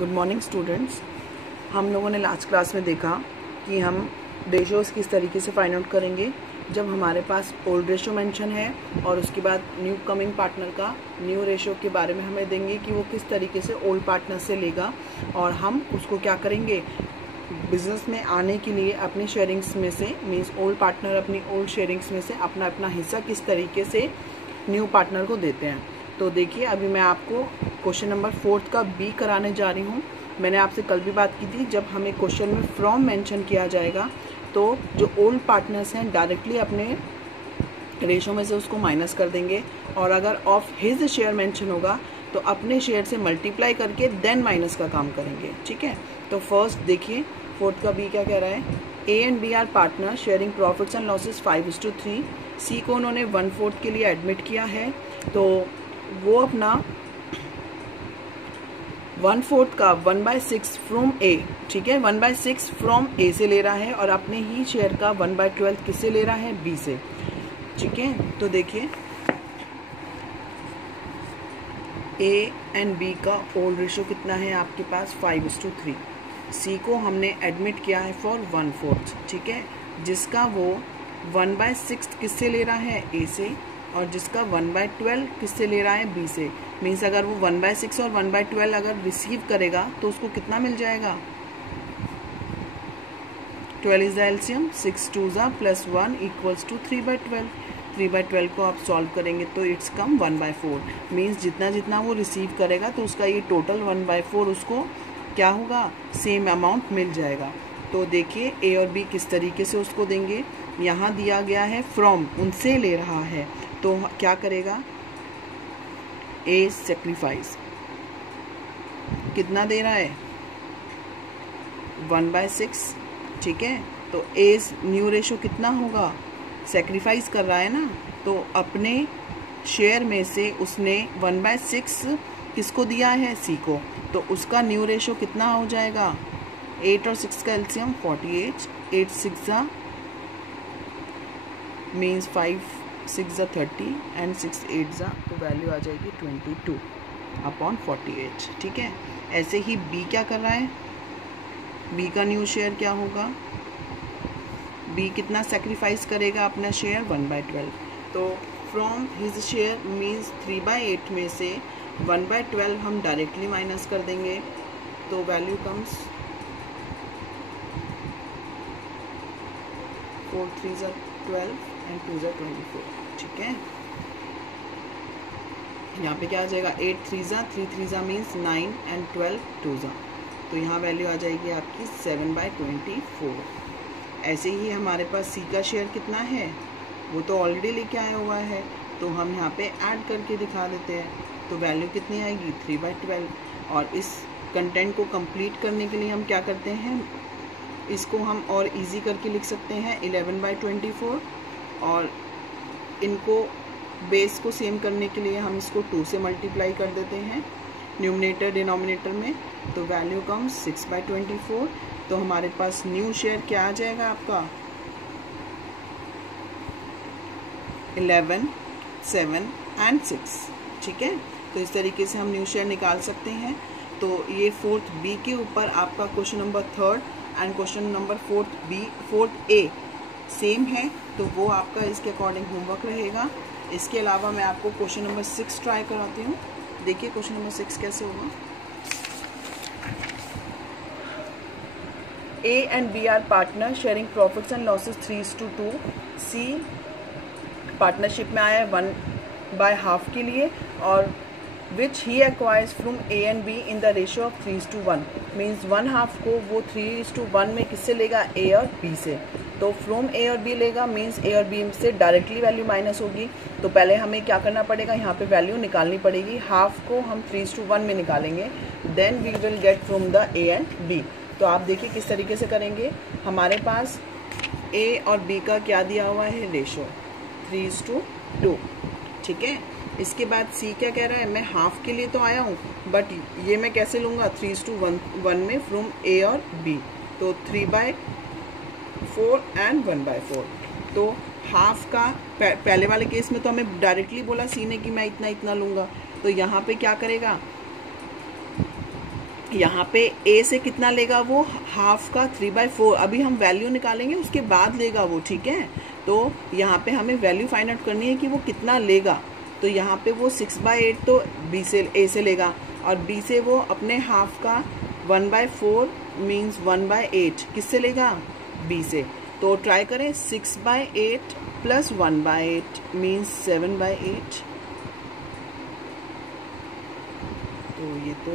Good morning students. हम लोगों ने लास्ट क्लास में देखा कि हम रेशोज़ किस तरीके से फाइंड आउट करेंगे जब हमारे पास ओल्ड रेशो मेंशन है और उसके बाद न्यू कमिंग पार्टनर का न्यू रेशो के बारे में हमें देंगे कि वो किस तरीके से ओल्ड पार्टनर से लेगा और हम उसको क्या करेंगे, बिजनेस में आने के लिए अपनी शेयरिंग्स में से मीन्स ओल्ड पार्टनर अपनी ओल्ड शेयरिंग्स में से अपना अपना हिस्सा किस तरीके से न्यू पार्टनर को देते हैं। तो देखिए, अभी मैं आपको क्वेश्चन नंबर 4 का बी कराने जा रही हूँ। मैंने आपसे कल भी बात की थी, जब हमें क्वेश्चन में फ्रॉम मेंशन किया जाएगा तो जो ओल्ड पार्टनर्स हैं डायरेक्टली अपने रेशो में से उसको माइनस कर देंगे, और अगर ऑफ हिज शेयर मेंशन होगा तो अपने शेयर से मल्टीप्लाई करके देन माइनस का काम करेंगे। ठीक है, तो फर्स्ट देखिए 4 का बी क्या कह रहा है। A and B are partner sharing profits and losses 5:3। C को उन्होंने 1/4 के लिए एडमिट किया है, तो वो अपना 1/4 का 1/6 फ्रॉम ए, ठीक है, 1/6 फ्रॉम ए से ले रहा है और अपने ही शेयर का 1/12 किससे ले रहा है, बी से। ठीक है, तो देखिए ए एंड बी का ओल्ड रेशो कितना है आपके पास, 5:3। सी को हमने एडमिट किया है फॉर 1/4, ठीक है, जिसका वो 1/6 किससे ले रहा है, ए से, और जिसका 1/12 किससे ले रहा है, बी से। मीन्स अगर वो 1/6 और 1/12 अगर रिसीव करेगा तो उसको कितना मिल जाएगा, 12 इज द एलसीएम, 6 2 + 1 = 3/12। 3/12 को आप सॉल्व करेंगे तो इट्स कम 1/4। मीन्स जितना जितना वो रिसीव करेगा तो उसका ये टोटल 1/4 उसको क्या होगा, सेम अमाउंट मिल जाएगा। तो देखिए ए और बी किस तरीके से उसको देंगे। यहाँ दिया गया है फ्रॉम, उनसे ले रहा है, तो क्या करेगा, ए सेक्रीफाइस कितना दे रहा है, 1/6, ठीक है, तो ए न्यू रेशो कितना होगा, सेक्रीफाइस कर रहा है ना, तो अपने शेयर में से उसने 1/6 किसको दिया है, सी को, तो उसका न्यू रेशो कितना हो जाएगा, 8 और 6 का एलसीएम 48, 8 6 मीन्स 5 6 30 एंड 6 8 तो वैल्यू आ जाएगी 22/48। ठीक है, ऐसे ही बी क्या कर रहा है, बी का न्यू शेयर क्या होगा, बी कितना सेक्रीफाइस करेगा अपना शेयर, 1/12। तो फ्रॉम हिज शेयर मीन्स 3/8 में से 1/12 हम डायरेक्टली माइनस कर देंगे, तो वैल्यू कम्स 4 3 12 एंड 2 24। ठीक है, यहाँ पे क्या आ जाएगा, 8 3 3 3 मीन्स 9 एंड 12 2 तो यहाँ वैल्यू आ जाएगी आपकी 7/24। ऐसे ही हमारे पास सी का शेयर कितना है, वो तो ऑलरेडी लेके आया हुआ है, तो हम यहाँ पे ऐड करके दिखा देते हैं, तो वैल्यू कितनी आएगी, 3/12। और इस कंटेंट को कंप्लीट करने के लिए हम क्या करते हैं, इसको हम और इजी करके लिख सकते हैं 11/24, और इनको बेस को सेम करने के लिए हम इसको 2 से मल्टीप्लाई कर देते हैं न्यूमरेटर डिनोमिनेटर में, तो वैल्यू कम 6/24। तो हमारे पास न्यू शेयर क्या आ जाएगा आपका, 11 7 एंड 6। ठीक है, तो इस तरीके से हम न्यू शेयर निकाल सकते हैं। तो ये 4th बी के ऊपर आपका question number 3rd and question number 4th A same है, तो वो आपका इसके अकॉर्डिंग होमवर्क रहेगा। इसके अलावा मैं आपको क्वेश्चन नंबर 6 ट्राई कराती हूँ। देखिए क्वेश्चन नंबर 6 कैसे होगा। A and B are partner sharing profits and losses 3:2। C partnership में आया है 1/2 के लिए, और which he acquires from A and B in the ratio of 3:1। Means 1/2 को वो 3:1 में किससे लेगा, ए और बी से। तो फ्रॉम ए और बी लेगा मीन्स ए और बी से डायरेक्टली वैल्यू माइनस होगी, तो पहले हमें क्या करना पड़ेगा, यहाँ पे वैल्यू निकालनी पड़ेगी। हाफ को हम 3:1 में निकालेंगे, then we will get from the A and B. तो आप देखिए किस तरीके से करेंगे। हमारे पास ए और बी का क्या दिया हुआ है, रेशो 3:2। ठीक है, इसके बाद सी क्या कह रहा है, मैं हाफ के लिए तो आया हूँ, बट ये मैं कैसे लूँगा, 3:1 में फ्रॉम ए और बी, तो 3/4 एंड 1/4। तो हाफ का पहले वाले केस में तो हमें डायरेक्टली बोला सी ने कि मैं इतना इतना लूँगा, तो यहाँ पे क्या करेगा, यहाँ पे ए से कितना लेगा वो, हाफ का 3/4। अभी हम वैल्यू निकालेंगे उसके बाद लेगा वो, ठीक है। तो यहाँ पे हमें वैल्यू फाइंड आउट करनी है कि वो कितना लेगा। तो यहाँ पे वो 6/8 तो बी से ए से लेगा, और बी से वो अपने हाफ का 1/4 मीन्स 1/8 किससे लेगा, बी से। तो ट्राई करें, 6/8 प्लस 1/8 मीन्स 7/8। तो ये तो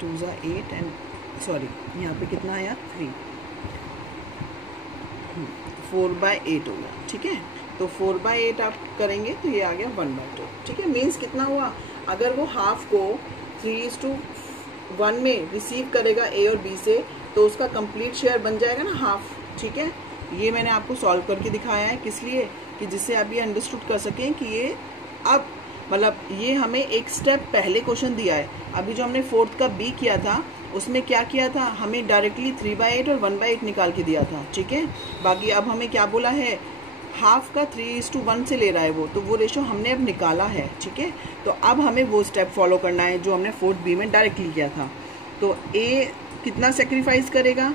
2 ज़ा 8 एंड सॉरी यहाँ पे कितना आया 3, 4/8 हो गया, ठीक है। तो 4/8 आप करेंगे तो ये आ गया 1/2, ठीक है। मीन्स कितना हुआ, अगर वो हाफ को 3:1 में रिसीव करेगा ए और बी से, तो उसका कंप्लीट शेयर बन जाएगा ना हाफ, ठीक है। ये मैंने आपको सॉल्व करके दिखाया है, किस लिए, कि जिससे आप ये अंडरस्टूड कर सकें कि ये अब मतलब ये हमें एक स्टेप पहले क्वेश्चन दिया है। अभी जो हमने 4th का बी किया था उसमें क्या किया था, हमें डायरेक्टली 3/8 और 1/8 निकाल के दिया था, ठीक है। बाकी अब हमें क्या बोला है, हाफ का 3:1 से ले रहा है वो, तो वो रेशो हमने अब निकाला है, ठीक है। तो अब हमें वो स्टेप फॉलो करना है जो हमने 4th बी में डायरेक्टली किया था। तो ए कितना सेक्रीफाइस करेगा,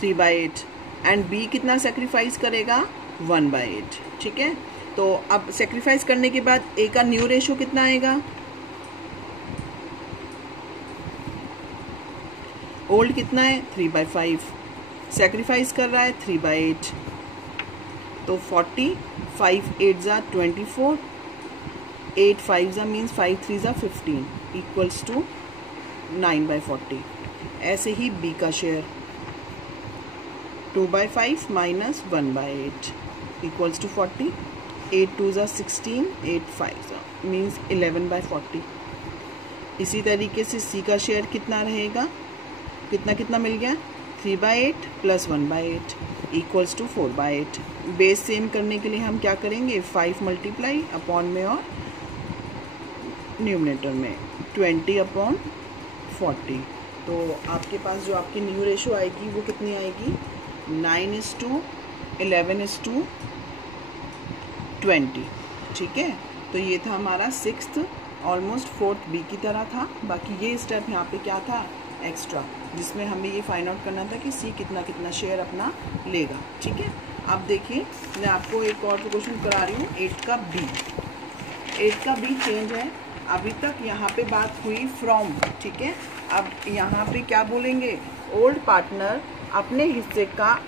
3/8, एंड बी कितना सेक्रीफाइस करेगा, 1/8, ठीक है। तो अब सेक्रीफाइस करने के बाद ए का न्यू रेशो कितना आएगा, ओल्ड कितना है 3/5, सेक्रीफाइस कर रहा है 3/8, तो 40, 5 8 ज़ा 24, 8 5 ज़ा मीन्स 5 3 ज़ा 15 इक्वल्स टू 9/40। ऐसे ही बी का शेयर 2/5 माइनस 1/8 इक्वल्स टू 40, 8 2 ज़ा 16, 8 5 ज़ा मीन्स 11/40। इसी तरीके से सी का शेयर कितना रहेगा, कितना कितना मिल गया, 3/8 plus 1/8 equals to 4/8। Base same करने के लिए हम क्या करेंगे, 5 मल्टीप्लाई अपॉन में और न्यूमरेटर में 20/40। तो आपके पास जो आपकी न्यू रेशो आएगी वो कितनी आएगी, 9:11:20, ठीक है। तो ये था हमारा 6th, ऑलमोस्ट 4th बी की तरह था। बाकी ये स्टेप यहाँ पे क्या था, एक्स्ट्रा, जिसमें हमें ये फाइंड आउट करना था कि सी कितना कितना शेयर अपना लेगा, ठीक है। अब देखिए मैं आपको एक और क्वेश्चन करा रही हूँ, 8 का बी। 8 का बी चेंज है, अभी तक यहाँ पे बात हुई फ्रॉम, ठीक है। अब यहाँ पे क्या बोलेंगे, ओल्ड पार्टनर अपने हिस्से का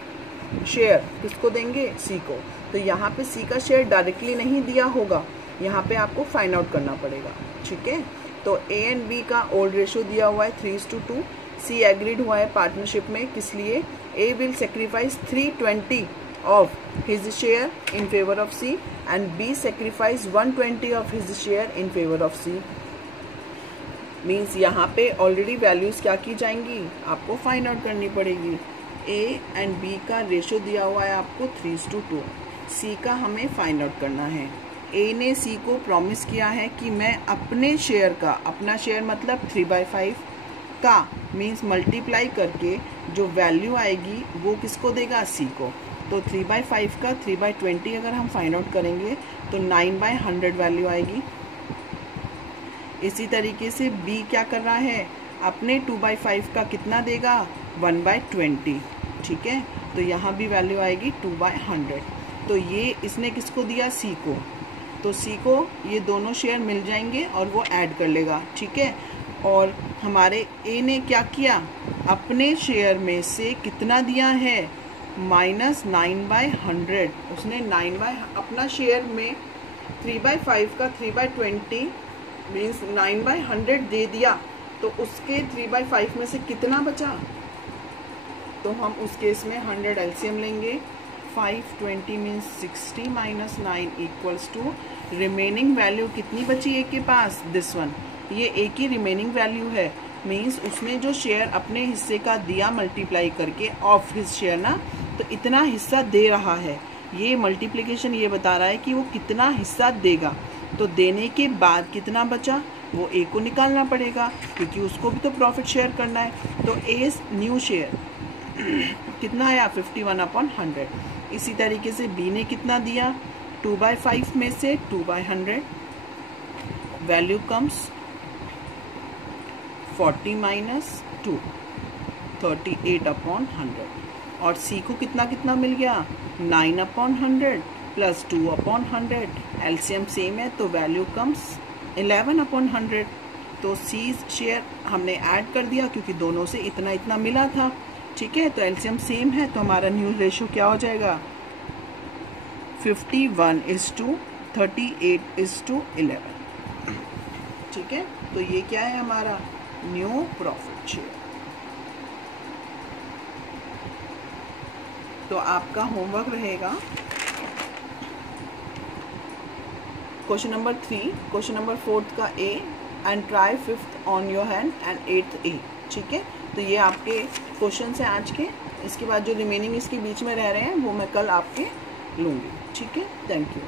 शेयर किसको देंगे, सी को। तो यहाँ पे सी का शेयर डायरेक्टली नहीं दिया होगा, यहाँ पे आपको फाइंड आउट करना पड़ेगा, ठीक है। तो ए एंड बी का ओल्ड रेशो दिया हुआ है 3:2, सी एग्रीड हुआ है पार्टनरशिप में, किस लिए, A will sacrifice 320 of his share in favour of C and B sacrifice 120 of his share in favour of C. Means यहाँ पे ऑलरेडी वैल्यूज क्या की जाएंगी, आपको फाइंड आउट करनी पड़ेगी। ए एंड बी का रेशो दिया हुआ है आपको 3:2, सी का हमें फाइंड आउट करना है। ए ने सी को प्रॉमिस किया है कि मैं अपने शेयर का, अपना शेयर मतलब 3/5 का मीन्स मल्टीप्लाई करके जो वैल्यू आएगी वो किसको देगा, सी को। तो 3/5 का 3/20 अगर हम फाइंड आउट करेंगे तो 9/100 वैल्यू आएगी। इसी तरीके से बी क्या कर रहा है, अपने 2/5 का कितना देगा, 1/20, ठीक है। तो यहाँ भी वैल्यू आएगी 2/100। तो ये इसने किसको दिया, सी को। तो सी को ये दोनों शेयर मिल जाएंगे और वो ऐड कर लेगा, ठीक है। और हमारे ए ने क्या किया, अपने शेयर में से कितना दिया है, -9/100। उसने अपना शेयर में 3/5 का 3/20 मीन्स 9/100 दे दिया। तो उसके 3/5 में से कितना बचा, तो हम उस केस में 100 एलसीएम लेंगे। 520 means 60 minus 9 equals to remaining value कितनी बची ए के पास, दिस वन। ये ए की रिमेनिंग वैल्यू है, मीन्स उसने जो शेयर अपने हिस्से का दिया मल्टीप्लाई करके ऑफ हिज शेयर ना, तो इतना हिस्सा दे रहा है। ये मल्टीप्लिकेशन ये बता रहा है कि वो कितना हिस्सा देगा। तो देने के बाद कितना बचा वो ए को निकालना पड़ेगा, क्योंकि उसको भी तो प्रॉफिट शेयर करना है। तो ए न्यू शेयर कितना आया, 51/100। इसी तरीके से बी ने कितना दिया, 2/5 में से 2/100 वैल्यू कम्स 40 माइनस 2, 38/100। और सी को कितना कितना मिल गया, 9/100 प्लस 2/100। एलसीएम सेम है तो वैल्यू कम्स 11/100। तो सी शेयर हमने ऐड कर दिया क्योंकि दोनों से इतना इतना मिला था, ठीक है। तो एलसीएम सेम है तो हमारा न्यू रेशियो क्या हो जाएगा, 51:38:11, ठीक है। तो ये क्या है हमारा न्यू प्रॉफिट शेयर। तो आपका होमवर्क रहेगा क्वेश्चन नंबर 3, क्वेश्चन नंबर 4 का A and try 5th on your hand and 8th ए, ठीक है। तो ये आपके क्वेश्चन हैं आज के। इसके बाद जो रिमेनिंग इसके बीच में रह रहे हैं वो मैं कल आपके लूँगी, ठीक है। Thank you.